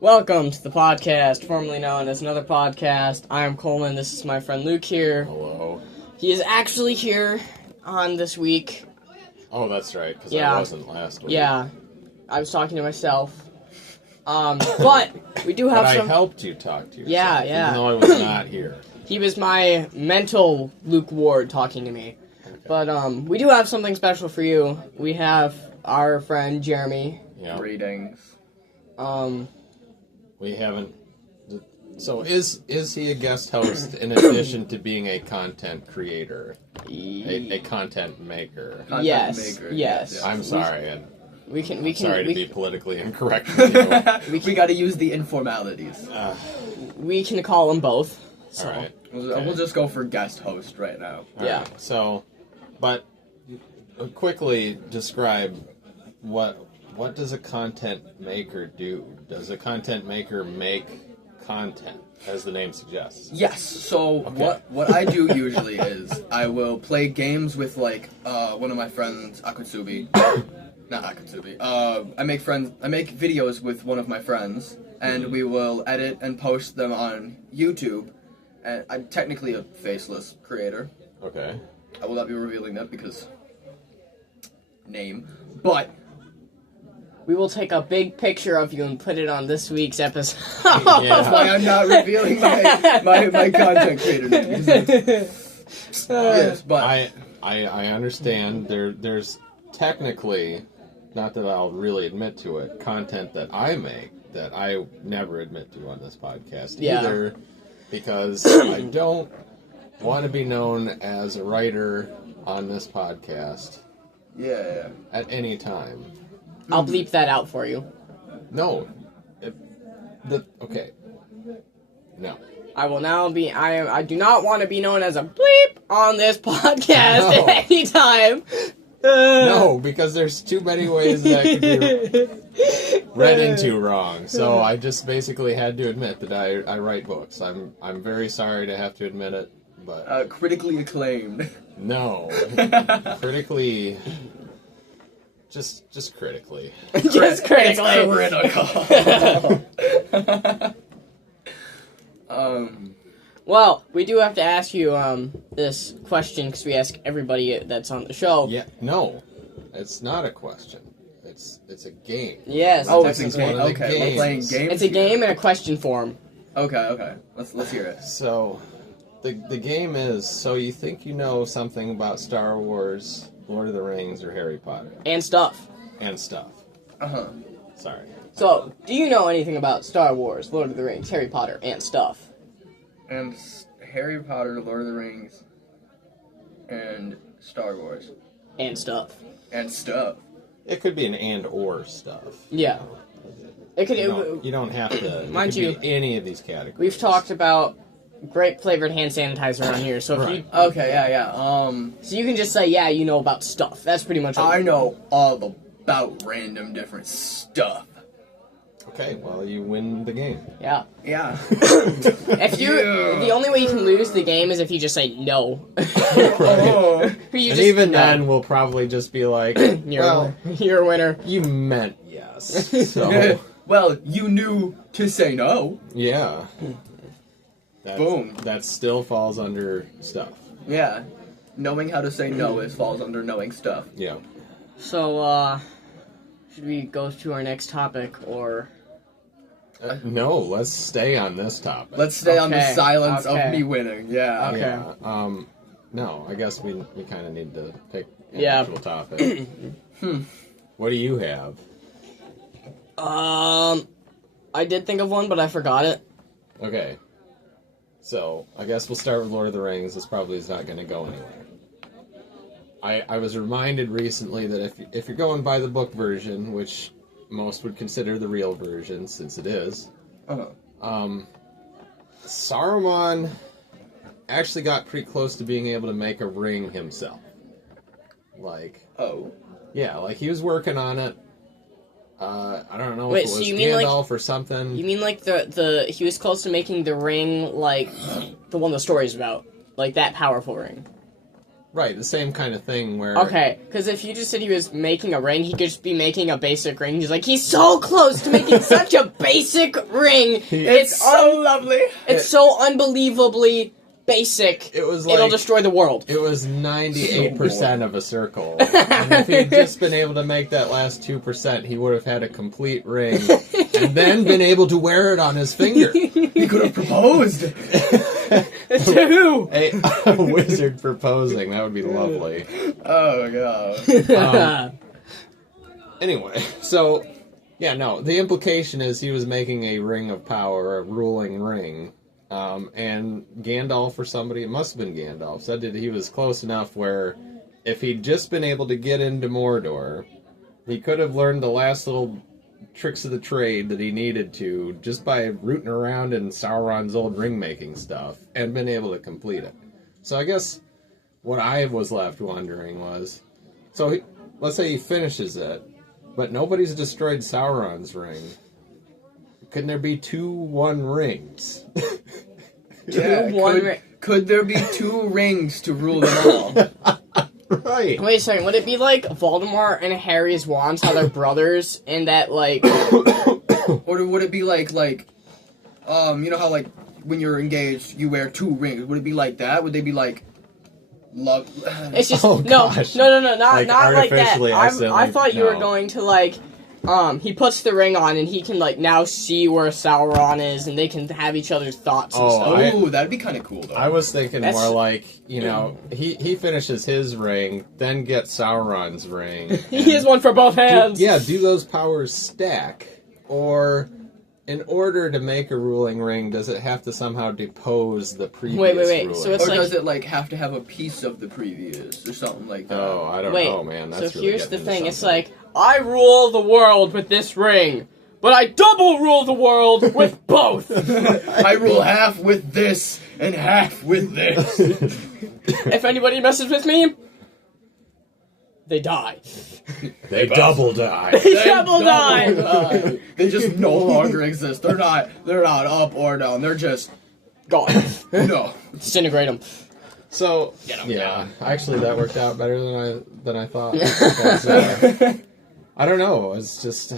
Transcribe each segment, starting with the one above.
Welcome to the podcast, formerly known as Another Podcast. I am Coleman. This is my friend Luke here. Hello. He is actually here on this week. Oh, that's right, because Yeah. I wasn't last week. Yeah, I was talking to myself. But we do have But I some... helped you talk to yourself, Yeah. even though I was not here. He was my mental Luke Ward talking to me. Okay. But we do have something special for you. We have our friend Jeremy. Yeah. Greetings. We haven't... So is he a guest host in addition to being a content creator? A content maker? Content Yes, maker, yes. I'm sorry. We can Sorry to we, be politically incorrect with you. we gotta use the informalities. we can call them both. So. Alright. We'll just go for guest host right now. Yeah. Alright, so, but quickly describe what does a content maker do? Does a content maker make content, as the name suggests? Yes. So Okay. what I do usually is I will play games with like one of my friends, Akutsubi. Not Akutsubi. I make videos with one of my friends, and we will edit and post them on YouTube. And I'm technically a faceless creator. Okay. I will not be revealing that because name. But We will take a big picture of you and put it on this week's episode. that's why I'm not revealing my content creator name. Yes, but I understand there's technically, not that I'll really admit to it, content that I make that I never admit to on this podcast Yeah. either, because I don't want to be known as a writer on this podcast yeah. at any time. I'll bleep that out for you. No. Okay. No. I will now be. I do not want to be known as a bleep on this podcast No. at any time. No, because there's too many ways that could be read into wrong. So I just basically had to admit that I write books. I'm very sorry to have to admit it, but Critically acclaimed. no. Critically, just critically. Just critically. Critical. Well, we do have to ask you this question because we ask everybody that's on the show. Yeah, no, it's not a question. It's a game. Yes. Oh, This it's is a game. one of the Okay, we're playing games. games. It's a here. game in a question form. Okay. Let's hear it. So, the game is, so you think you know something about Star Wars, Lord of the Rings, or Harry Potter, And stuff. and stuff. Sorry. So, do you know anything about Star Wars, Lord of the Rings, Harry Potter, and stuff? And Harry Potter, Lord of the Rings, and Star Wars, And stuff. and stuff. It could be an and/or stuff. Yeah. It could. You don't have to. It Mind could you, be any of these categories. We've talked about grape flavored hand sanitizer on here, so if Right. you Okay, yeah. so you can just say, yeah, you know about stuff. That's pretty much I know all about random different stuff. Okay, well, you win the game. Yeah. Yeah. If you, Yeah. the only way you can lose the game is if you just say no. Oh. You And just- even no. then, we'll probably just be like, You're, well, you're a winner. you meant yes. So, Well, you knew to say no. yeah. Boom. That still falls under stuff. Yeah. Knowing how to say no falls under knowing stuff. Yeah. So, should we go to our next topic, or? No, let's stay on this topic. Let's stay on the Okay, silence okay. of me winning. Yeah. Okay. Yeah. No, I guess we kind of need to pick an Yeah. actual topic. What do you have? I did think of one, but I forgot it. Okay. So, I guess we'll start with Lord of the Rings. This probably is not going to go anywhere. I was reminded recently that if you're going by the book version, which most would consider the real version, since it is, Saruman actually got pretty close to being able to make a ring himself. Like, Oh. yeah, like he was working on it. I don't know Wait, if it so was you mean, like- Gandalf or something. You mean like the he was close to making the ring like the one the story's about, like that powerful ring? Right, the same kind of thing where... Okay, because if you just said he was making a ring, he could just be making a basic ring. He's like, he's so close to making such a basic ring. It's so lovely. It's so unbelievably basic. It was It'll like... destroy the world. It was 98% of a circle. And if he'd just been able to make that last 2%, he would have had a complete ring. And then been able to wear it on his finger. He could have proposed. To who? A wizard proposing. That would be lovely. Oh god. Anyway, so... Yeah, no, the implication is he was making a ring of power, a ruling ring. And Gandalf or somebody, it must have been Gandalf, said that he was close enough where if he'd just been able to get into Mordor, he could have learned the last little tricks of the trade that he needed to just by rooting around in Sauron's old ring-making stuff and been able to complete it. So I guess what I was left wondering was, so let's say he finishes it, but nobody's destroyed Sauron's ring. Couldn't there be 2-1 rings? Yeah, could there be 2 rings to rule them all? Right. Wait a second, would it be like Voldemort and Harry's wands, how they're brothers, and that, like... Or would it be like, you know how, like, when you're engaged, you wear 2 rings? Would it be like that? Would they be like, love... It's just, Oh, no, gosh. not Like, not like that. artificially, I accidentally- thought you were no. going to, like, he puts the ring on and he can, like, now see where Sauron is and they can have each other's thoughts and Oh, stuff. Ooh, that'd be kind of cool, though. I was thinking That's- more like, you know, he finishes his ring, then gets Sauron's ring. He has one for both hands. Do those powers stack? Or, in order to make a ruling ring, does it have to somehow depose the previous Wait. ruler? So it's Or like- does it, like, have to have a piece of the previous, or something like that? Oh, I don't Wait, know, man. That's so really here's the getting thing, into it's something. like, I rule the world with this ring, but I double rule the world with both! I rule half with this, and half with this. If anybody messes with me, they die. They double die. They double die! die. They just no longer exist. They're not up or down. They're just Gone. no. Disintegrate them. So, Get 'em yeah, actually that worked out better than I thought. Because, I don't know. It's just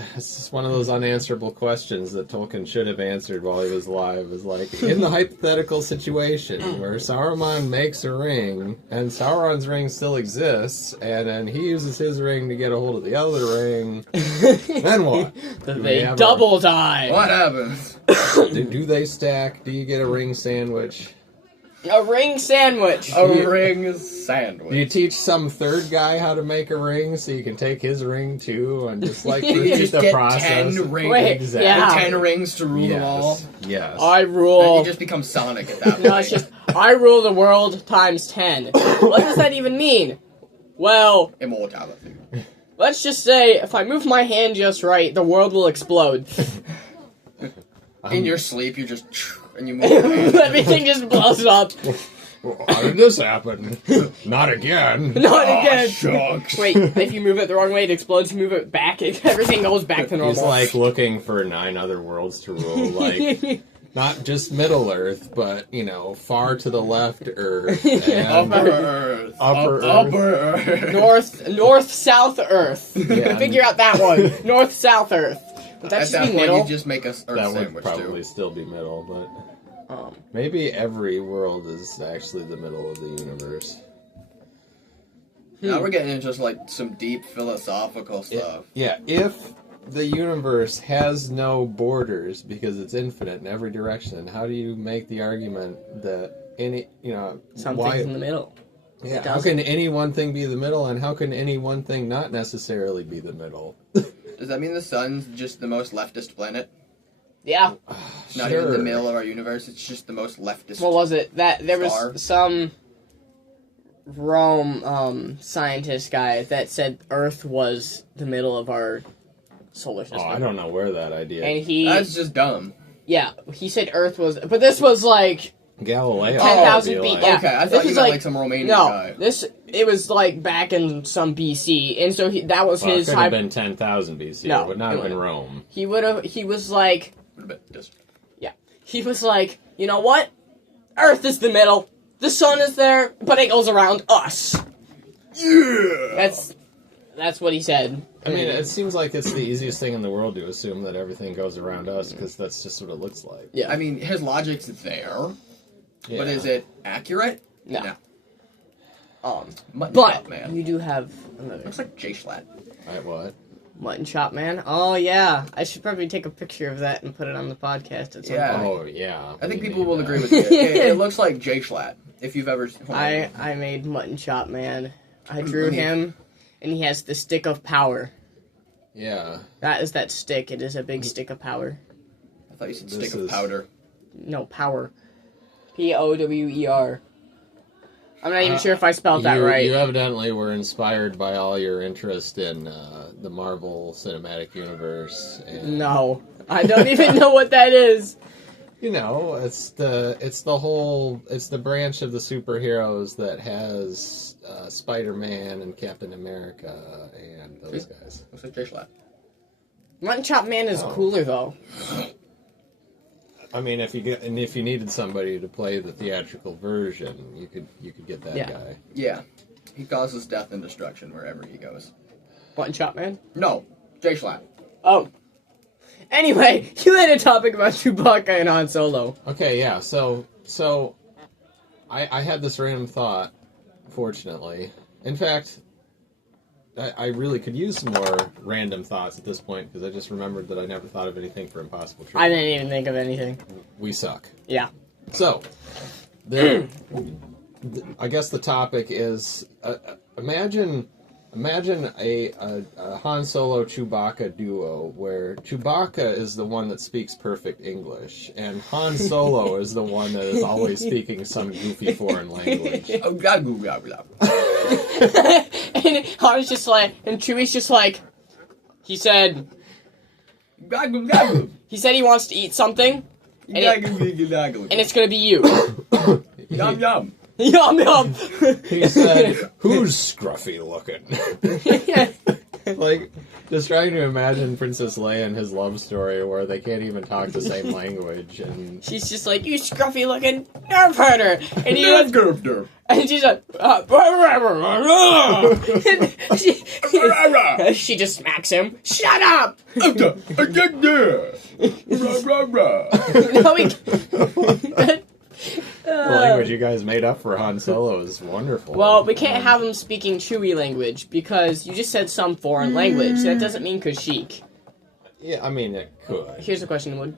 one of those unanswerable questions that Tolkien should have answered while he was alive. Is like, in the hypothetical situation where Saruman makes a ring, and Sauron's ring still exists, and then he uses his ring to get a hold of the other ring, then what? Do we They have double die. What happens? do they stack? Do you get a ring sandwich? A ring sandwich. A You- ring Do you sandwich. teach some third guy how to make a ring so you can take his ring too and just like You repeat just the get process? 10 rings. Wait, Exactly. yeah. 10 rings to rule them all. Yes. I And rule. you just become Sonic at that point. No, it's just I rule the world times 10. What does that even mean? Well, Immortality. let's just say if I move my hand just right, the world will explode. In your sleep, you just and you move your hand. Everything just blows up. How did this happen? Not again. Not again. Shucks. Wait, if you move it the wrong way, it explodes. You move it back, everything goes back to normal. He's like looking for 9 other worlds to rule, like not just Middle Earth, but you know, far to the left Earth, and Upper Earth. Upper Upper Earth. North, South Earth. Yeah. Figure out that one. North, South Earth. Would that At just that be point, middle? you just make a Earth that would sandwich probably too. still be middle, but Um, maybe every world is actually the middle of the universe. Now we're getting into just like some deep philosophical stuff. Yeah, if the universe has no borders because it's infinite in every direction, how do you make the argument that something's in the middle. Yeah, It how doesn't. can any one thing be the middle, and how can any one thing not necessarily be the middle? Does that mean the sun's just the most leftist planet? Yeah. Not even the middle of our universe. It's just the most leftist. What was it? That there Star. was some Rome scientist guy that said Earth was the middle of our solar system. Oh, I don't know where that idea. And he, That's just dumb. yeah, he said Earth was, but this was like Galileo. 10,000 would be feet. like- Yeah, Okay, I this thought you is meant like- like some Romanian no, guy. it was like back in some BC, and so that was Well, it his. could have been 10,000 BC. No, it would not it have been wouldn't. Rome. He was like, Just- he was like, you know what? Earth is the middle. The sun is there, but it goes around us. Yeah. That's what he said. I mean, it seems like it's the easiest thing in the world to assume that everything goes around us, because that's just what it looks like. Yeah. I mean, his logic's there, Yeah. but is it accurate? No. Mutton But chop man. you do have another Looks like Jay Schlatt. I what? mutton chop man. Oh yeah, I should probably take a picture of that and put it on the podcast at some Yeah. point. Oh yeah. I think we people need will that. agree with you. It looks like Jay Schlatt. If you've ever. I made mutton chop man. I drew Let me- him, and he has the stick of power. Yeah. That is that stick. It is a big stick of power. I thought you said This stick of is- powder. No, power. Power. I'm not even sure if I spelled that you, right. You evidently were inspired by all your interest in the Marvel Cinematic Universe. And, No, I don't even know what that is. You know, it's the branch of the superheroes that has Spider-Man and Captain America and those guys. Looks like Jay Schlatt. Mutton chop man is Oh. cooler though. I mean, if you needed somebody to play the theatrical version, you could get that Yeah. guy. Yeah. He causes death and destruction wherever he goes. Mutton chop man. No. Jay Schlatt. Oh. Anyway, you had a topic about Chewbacca and Han Solo. Okay, yeah. So I had this random thought. Fortunately, in fact, I really could use some more random thoughts at this point, because I just remembered that I never thought of anything for Impossible Trivia. I didn't even think of anything. We suck. Yeah. So, I guess the topic is imagine a Han Solo Chewbacca duo where Chewbacca is the one that speaks perfect English and Han Solo is the one that is always speaking some goofy foreign language. Oh, God, blah, blah, blah. And Han's just like, and Chewie's just like, he said he wants to eat something, and it's gonna be you. Yum, yum. Yum yum. He said, "Who's scruffy looking?" Like, just trying to imagine Princess Leia and his love story where they can't even talk the same language, and She's just like, you scruffy looking nerf herder, and he goes, Derp, derp. and she's like, and she just smacks him. Shut up! No, he, the language you guys made up for Han Solo is wonderful. well, we can't have him speaking Chewie language because you just said some foreign language. That doesn't mean Kashyyyk. Yeah, I mean, it could. Here's a question, Wood.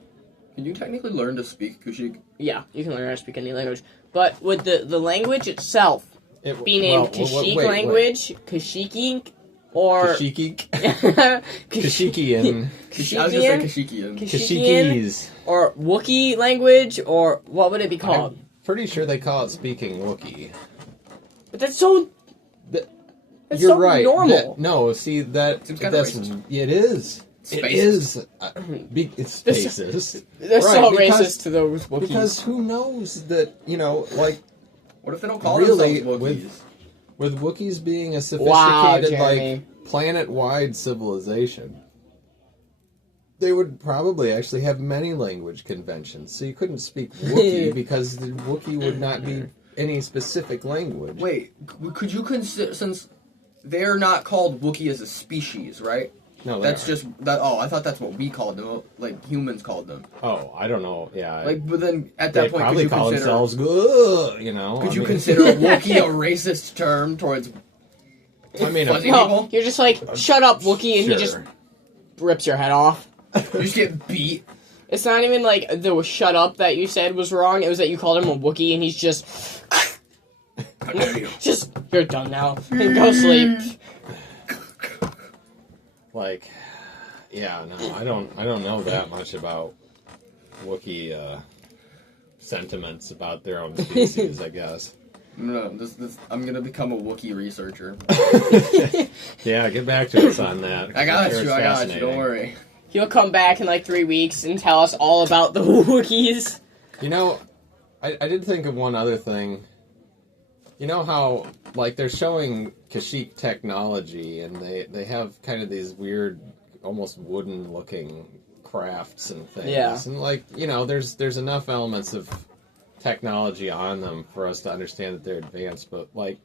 Can you technically learn to speak Kushik? Yeah, you can learn how to speak any language. But with the language itself be named Kashyyyk language, Kashyyyk, or Kashyyyk? Kashyyykian. I was gonna say Kashyyykian. Kashyyykies. or Wookiee language, or what would it be called? I'm pretty sure they call it speaking Wookiee. But that's so. Th- That's You're so right. normal. No, see that Seems kinda that's racist. it is. It Spacist. is. It's racist. They're Right, so because- racist to those Wookiees. Because who knows that, like, What if they don't call Really, themselves Wookiees? with Wookiees being a Wow, sophisticated, Jeremy. planet-wide civilization, they would probably actually have many language conventions. So you couldn't speak Wookiee because the Wookiee would not be any specific language. Wait, could you consider, since they're not called Wookiee as a species, right? No, they That's aren't. just that. Oh, I thought that's what we called them. Like humans called them. Oh, I don't know. Yeah, Like, but then at they that point, could probably you call consider? themselves. Could Could you consider a Wookiee a racist term towards I mean, fuzzy No, people? you're just like, shut up, Wookiee, and sure. he just rips your head off. You just get beat. It's not even like the shut up that you said was wrong. It was that you called him a Wookiee, and he's just, How dare you? just, you're done now. And go sleep. Like, yeah, no, I don't know that much about Wookiee sentiments about their own species, I guess. No, I'm gonna become a Wookiee researcher. Yeah, get back to us on that. I got I'm sure you. it's I got you. fascinating. Don't worry. He'll come back in like 3 weeks and tell us all about the Wookiees. You know, I did think of one other thing. You know how, like, they're showing Kashyyyk technology, and they have kind of these weird, almost wooden-looking crafts and things. Yeah. And, like, there's enough elements of technology on them for us to understand that they're advanced, but, like,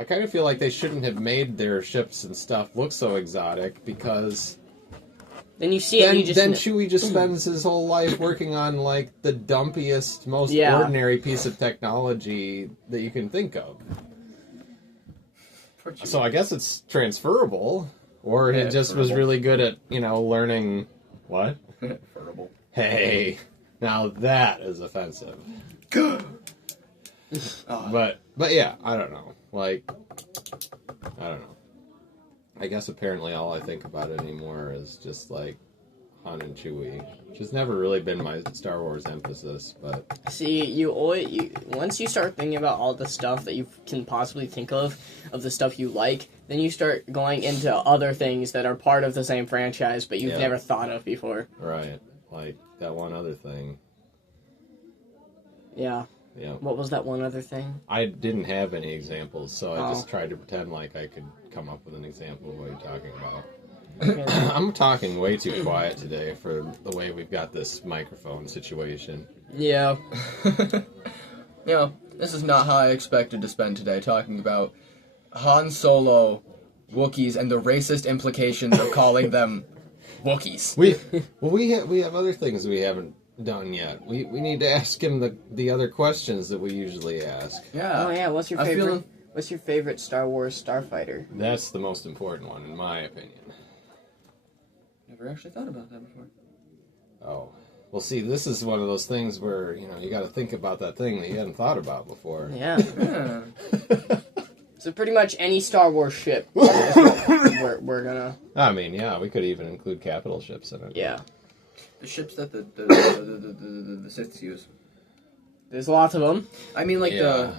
I kind of feel like they shouldn't have made their ships and stuff look so exotic because Then you see it and you just... then Chewie just spends his whole life working on like the dumpiest, most Yeah. ordinary piece of technology that you can think of. So I guess it's transferable, or he just was really good at learning what. Transferable. Hey, now that is offensive. But yeah, I don't know. Like, I don't know. I guess apparently all I think about it anymore is just like Han and Chewie, which has never really been my Star Wars emphasis. But See, you once you start thinking about all the stuff that you can possibly think of the stuff you like, then you start going into other things that are part of the same franchise, but you've never thought of before. right, like that one other thing. Yeah. Yeah. What was that one other thing? I didn't have any examples, so I Oh. just tried to pretend like I could come up with an example of what you're talking about. Okay. I'm talking way too quiet today for the way we've got this microphone situation. Yeah. This is not how I expected to spend today, talking about Han Solo, Wookiees, and the racist implications of calling them Wookiees. We have other things we haven't done yet. We need to ask him the other questions that we usually ask. Yeah. Oh yeah. What's your I feel- favorite? What's your favorite Star Wars starfighter? That's the most important one, in my opinion. Never actually thought about that before. Oh. Well, see, this is one of those things where, you got to think about that thing that you hadn't thought about before. Yeah. Yeah. So pretty much any Star Wars ship, we're gonna. I mean, yeah, we could even include capital ships in it. Yeah. The ships that the Siths use. There's lots of them. I mean, like the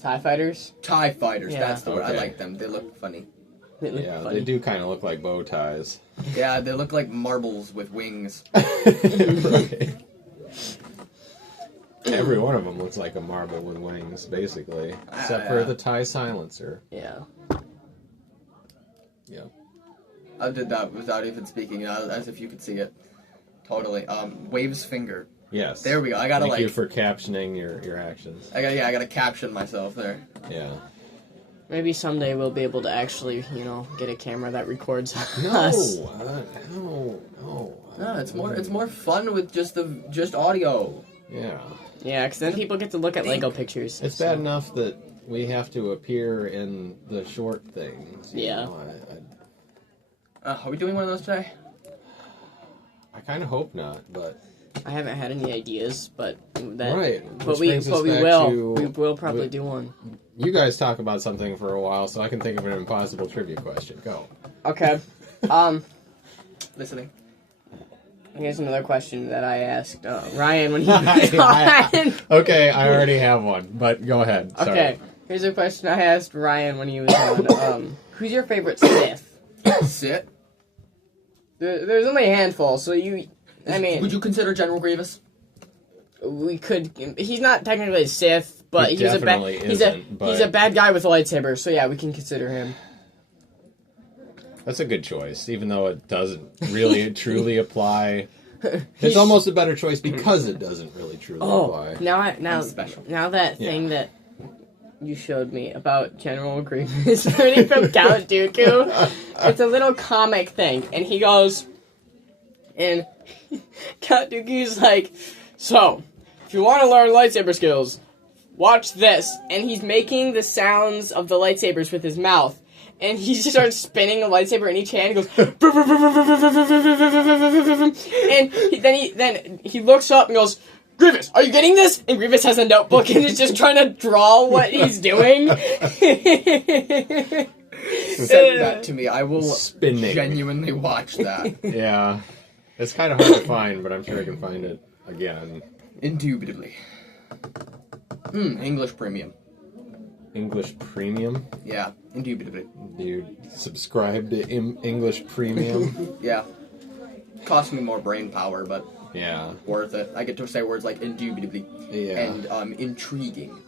TIE fighters. TIE fighters. Yeah. That's the word. I Okay. like them. They look funny. They look Yeah, funny. they do kind of look like bow ties. Yeah, they look like marbles with wings. Right. Every one of them looks like a marble with wings, basically. Except for yeah. the TIE silencer. Yeah. Yeah. I did that without even speaking, as if you could see it. Totally. Wave's finger. Yes. There we go. I gotta Thank like. you for captioning your actions. I gotta caption myself there. Yeah. Maybe someday we'll be able to actually, get a camera that records No, us. no. No, it's more fun with just audio. Yeah. Yeah, because then people get to look at Lego pictures. It's bad enough that we have to appear in the short things. you Yeah. know. Are we doing one of those today? I kind of hope not, but I haven't had any ideas, but that. Right, But which we brings us back will. to- We will probably do one. you guys talk about something for a while, so I can think of an impossible trivia question. Go. Okay. Listening. Here's another question that I asked Ryan when he was on. Okay, I already have one, but go ahead. Sorry. Okay. Here's a question I asked Ryan when he was on. Who's your favorite Sith? Sit. There's only a handful, so Would you consider General Grievous? we could. He's not technically a Sith, but He he's a bad. definitely He's a isn't, but- he's a bad guy with a lightsaber. So yeah, we can consider him. That's a good choice, even though it doesn't really truly apply. It's almost a better choice because it doesn't really truly apply. now special. now that Yeah. thing that you showed me about General Grievous learning from Count Dooku, it's a little comic thing, and he goes, and Count Dooku's like, so if you want to learn lightsaber skills, watch this, and he's making the sounds of the lightsabers with his mouth. And he just starts spinning a lightsaber in each hand. And goes, and then he looks up and goes, Grievous, are you getting this? And Grievous has a notebook and is just trying to draw what he's doing. Send that to me. I will Spinning. genuinely watch that. Yeah. It's kind of hard to find, but I'm sure I can find it again. Indubitably. English premium. English Premium? Yeah, indubitably. Do you subscribe to English Premium? Yeah. Cost me more brain power, but Yeah. worth it. I get to say words like indubitably Yeah. and intriguing.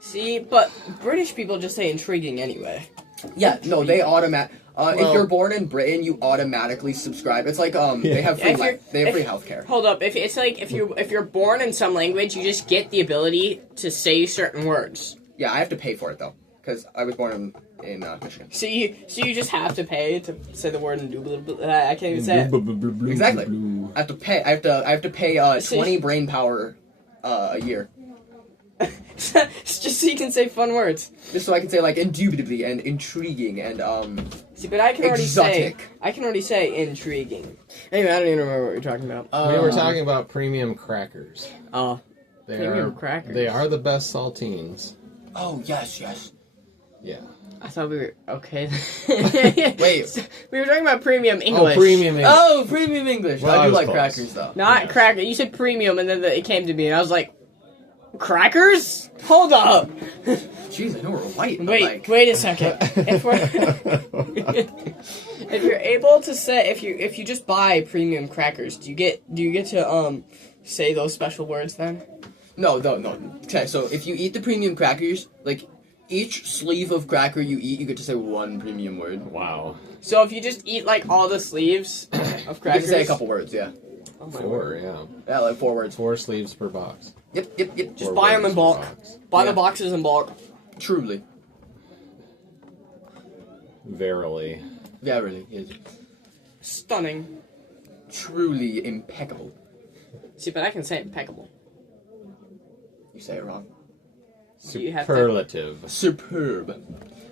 See, but British people just say intriguing anyway. Yeah, no, they automatic. Well- If you're born in Britain, you automatically subscribe. It's like they have free they have free healthcare. Hold up, if you're born in some language, you just get the ability to say certain words. Yeah, I have to pay for it though. because I was born in Michigan. So you just have to pay to say the word indubitably. I can't even say it. Exactly. I have to pay. I have to pay 20 brain power a year, It's just so you can say fun words. just so I can say like indubitably and intriguing and See, but I can already Exotic. say intriguing. Anyway, I don't even remember what you're talking about. We were talking about premium crackers. Oh, They Premium are crackers. They are the best saltines. Oh yes. Yeah. I thought we were okay. Wait. We were talking about premium English. Oh, premium. Oh, premium English. Well, I I do was like close. crackers though. Not Yes. cracker. You said premium, and then it came to me, and I was like, crackers? Hold up. Jeez, I know we're white. But like, Wait a second. If we're if you're able to say if you just buy premium crackers, do you get to say those special words then? no. Okay, so if you eat the premium crackers, like each sleeve of cracker you eat, you get to say one premium word. Wow. So if you just eat like all the sleeves of You get crackers, to say a couple words, yeah. Oh my 4, word. yeah. Yeah, like 4 words. 4 sleeves per box. Yep. Just 4 buy them words in per bulk. box. Buy Yeah. the boxes in bulk. Truly. Verily. Yeah, really. It's Stunning. truly impeccable. See, but I can say impeccable. You say it wrong. You have to- Superlative. Superb.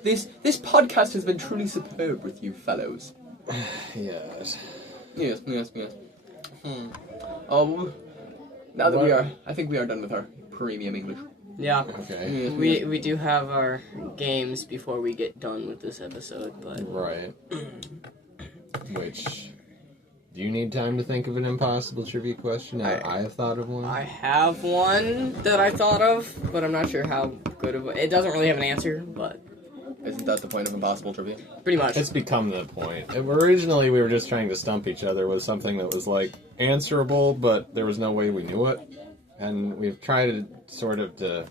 This podcast has been truly superb with you fellows. Yes. Yes. Oh, now that I think we are done with our premium English. Yeah. Okay. Yes, We do have our games before we get done with this episode, but Right. Which, do you need time to think of an impossible trivia question? I have thought of one. I have one that I thought of, but I'm not sure how good of it. It doesn't really have an answer, but Isn't that the point of impossible trivia? pretty much. It's become the point. Originally, we were just trying to stump each other with something that was like answerable, but there was no way we knew it. And we've tried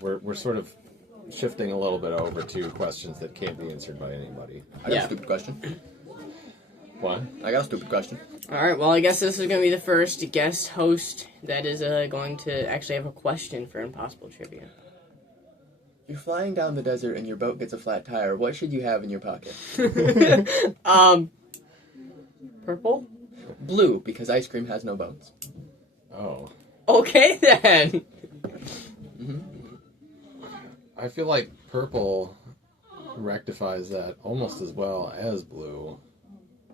we're sort of shifting a little bit over to questions that can't be answered by anybody. I got Yeah. a stupid question. What? I got a stupid question. All right. Well, I guess this is going to be the first guest host that is going to actually have a question for impossible trivia. You're flying down the desert and your boat gets a flat tire. What should you have in your pocket? Purple. Blue, because ice cream has no bones. Oh. Okay then. I feel like purple rectifies that almost as well as blue.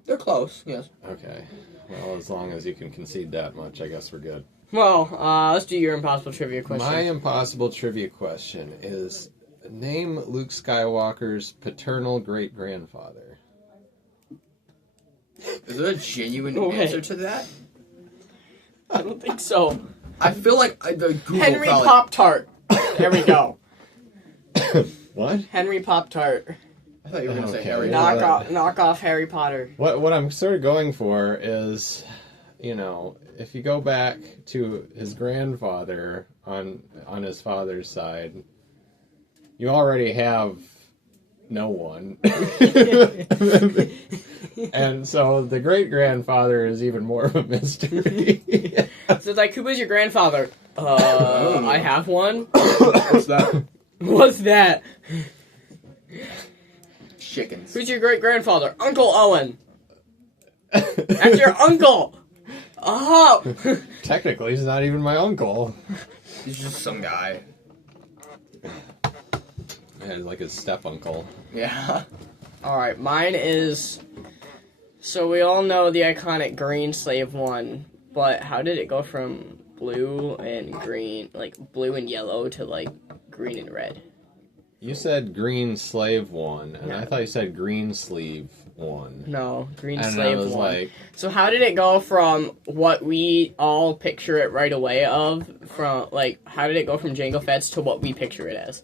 They're close, yes. Okay. Well, as long as you can concede that much, I guess we're good. Well, let's do your impossible trivia question. My impossible trivia question is, name Luke Skywalker's paternal great-grandfather. Is there a genuine Okay. answer to that? I don't think so. I feel like the Google Henry probably... Pop-Tart. There we go. What? Henry Pop-Tart. I thought you were going to say Okay. Harry. Knock- Knock off Harry Potter. What I'm sort of going for is, if you go back to his grandfather on his father's side, you already have no one. And so the great-grandfather is even more of a mystery. So it's like, who was your grandfather? I have one. What's that? What's that? Chickens. Who's your great grandfather? Uncle Owen. That's your uncle. Oh. Technically, he's not even my uncle. He's just some guy. And like his step-uncle. Yeah. All right, mine is. So we all know the iconic Green Slave One, but how did it go from blue and green, like blue and yellow, to like green and red? You said green slave one, and Yeah. I thought you said green sleeve one. No, Green And Slave I was One. like, So how did it go from what we all picture it right away how did it go from Jango Fett's to what we picture it as?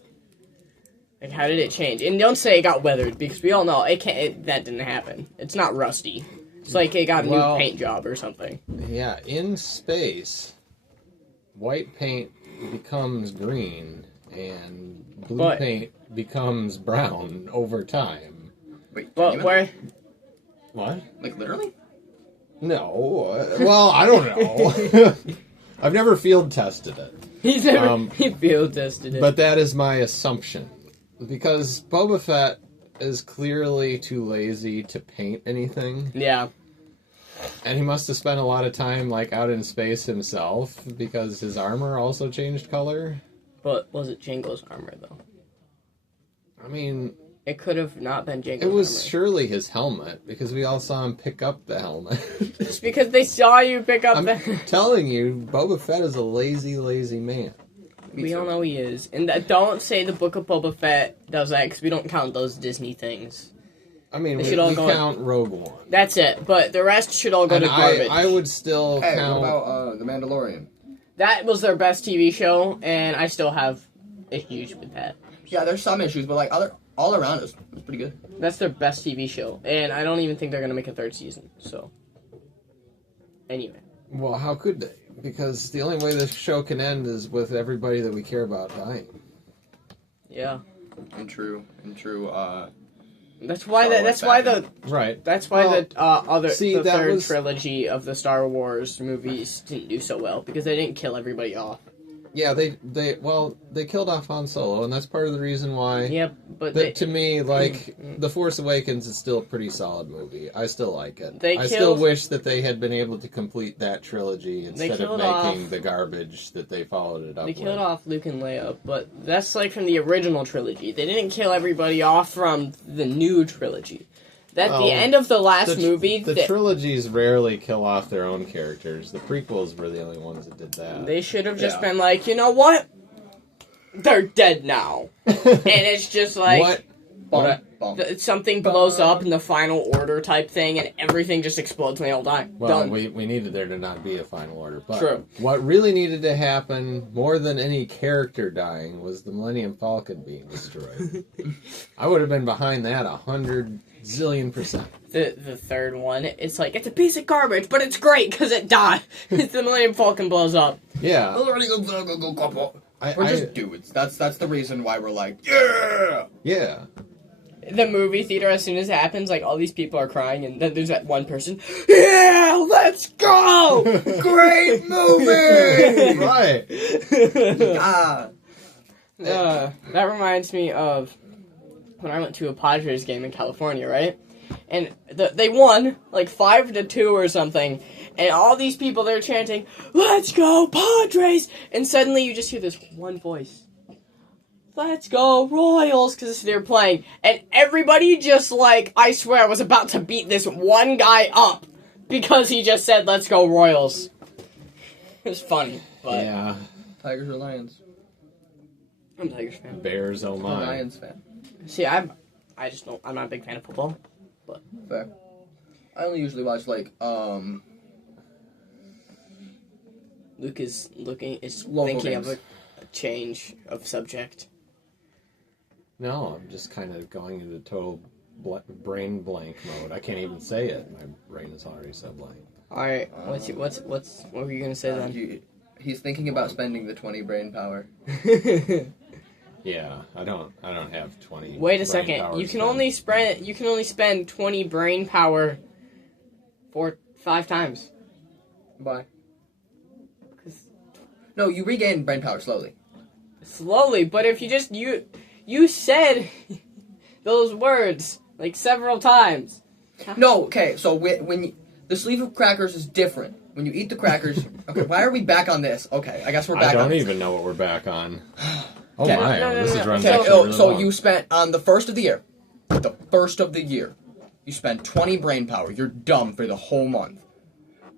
Like, how did it change? And don't say it got weathered, because we all know that didn't happen. It's not rusty. It's like it got a Well- new paint job or something. yeah, in space, white paint becomes green, and blue But- paint becomes brown over time. Wait, But you where? What? like literally? No. Well, I don't know. I've never field tested it. He's never Um, he field tested it. But that is my assumption. because Boba Fett is clearly too lazy to paint anything, Yeah. and he must have spent a lot of time like out in space himself because his armor also changed color. But was it Jango's armor, though? I mean, It could have not been Jango's it was armor. surely his helmet because we all saw him pick up the helmet. Just because they saw you pick up I'm the... telling you, Boba Fett is a lazy, lazy man. We all know he is. And don't say the Book of Boba Fett does that, because we don't count those Disney things. I mean, They we should all go- count Rogue One. That's it. But the rest should all go And to garbage. I would still Hey, count... what about The Mandalorian? That was their best TV show, and I still have issues with that. Yeah, there's some issues, but like all around it's pretty good. That's their best TV show, and I don't even think they're going to make a third season, so... Anyway. Well, how could they? Because the only way this show can end is with everybody that we care about dying. Yeah. And true. That's why Star Wars that's why Batman. the Right. that's why Well, the that third was- trilogy of the Star Wars movies didn't do so well, because they didn't kill everybody off. Yeah, they killed off Han Solo, and that's part of the reason why. Yep, but That, to me, like, The Force Awakens is still a pretty solid movie. I still like it. They I still killed- wish that they had been able to complete that trilogy instead of killed making off- the garbage that they followed it up they with. killed off Luke and Leia, but that's like from the original trilogy. They didn't kill everybody off from the new trilogy. At Well, the end of the last The movie, the trilogies rarely kill off their own characters. The prequels were the only ones that did that. they should have just Yeah. been like, you know what? They're dead now. And it's just like... what? What? Something blows up in the final order type thing, and everything just explodes and they all die. Well, Done. we needed there to not be a final order. But True. what really needed to happen, more than any character dying, was the Millennium Falcon being destroyed. I would have been behind that 100 zillion%. The third one, it's like, it's a piece of garbage, but it's great because it died. The Millennium Falcon blows up. Yeah. We're just dudes. That's the reason why we're like, yeah. Yeah. The movie theater, as soon as it happens, like, all these people are crying, and then there's that one person, yeah, let's go! Great movie. Right. Ah. That reminds me of when I went to a Padres game in California, right? And they won, like 5-2 or something. And all these people, they're chanting, let's go, Padres! And suddenly you just hear this one voice. Let's go, Royals! Because they're playing. And everybody just, like, I swear, was about to beat this one guy up. Because he just said, let's go, Royals. It was funny, but Yeah. Tigers or Lions? I'm a Tigers fan. Bears, oh I'm a my. Lions fan. See, I just don't, I'm not a big fan of football. Fair. I only usually watch like Luke is Local thinking games. of a change of subject. No, I'm just kind of going into total brain blank mode. I can't even say it. My brain is already so blank. All right, what were you gonna say then? he's thinking about spending the 20 brain power. Yeah, I don't have 20. Wait a brain second. power You can spent. only spend 20 brain power 5 times. Why? 'Cause No, you regain brain power slowly. slowly, but if you just you said those words like several times. No, okay. So when the sleeve of crackers is different. When you eat the crackers, okay. Why are we back on this? Okay, I guess we're back. I don't on this. even know what we're back on. Oh Okay. my, No, this is running Okay, actually really so long. you spent on the first of the year. The first of the year, you spend 20 brain power. You're dumb for the whole month.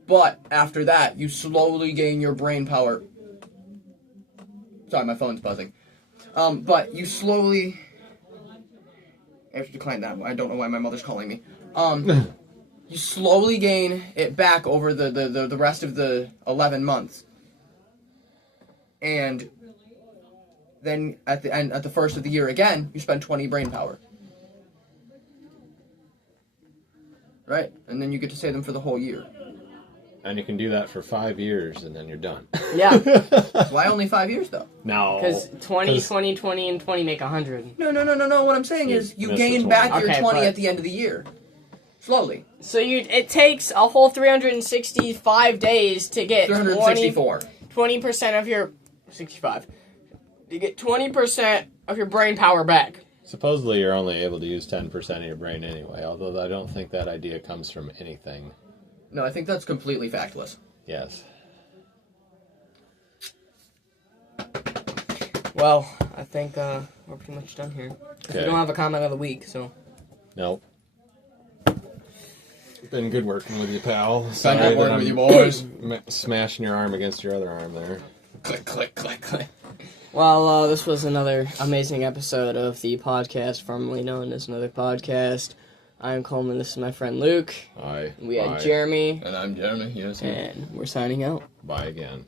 But after that, you slowly gain your brain power. Sorry, my phone's buzzing. But you slowly. I have to decline that. I don't know why my mother's calling me. You slowly gain it back over the rest of the 11 months. And then at the end, at the first of the year again, you spend 20 brain power. Right? And then you get to say them for the whole year. And you can do that for 5 years, and then you're done. Yeah, Why only 5 years, though? No. because 20, 'Cause- 20, 20, and 20 make 100. No. What I'm saying You is you missed the gain 20. back your Okay, 20 but- at the end of the year. Slowly. So it takes a whole 365 days to get 364. 20% of your 65. You get 20% of your brain power back. Supposedly, you're only able to use 10% of your brain anyway, although I don't think that idea comes from anything. No, I think that's completely factless. Yes. Well, I think we're pretty much done here. 'Cause we Okay. don't have a comment of the week, so. Nope. Been good working with you, pal. Been good working with you, boys. Smashing your arm against your other arm there. Click, click, click, click. Well, this was another amazing episode of the podcast, formerly known as Another Podcast. I'm Coleman, this is my friend Luke. Aye. We had Bye. Jeremy, And I'm Jeremy, yes. and we're signing out. Bye again.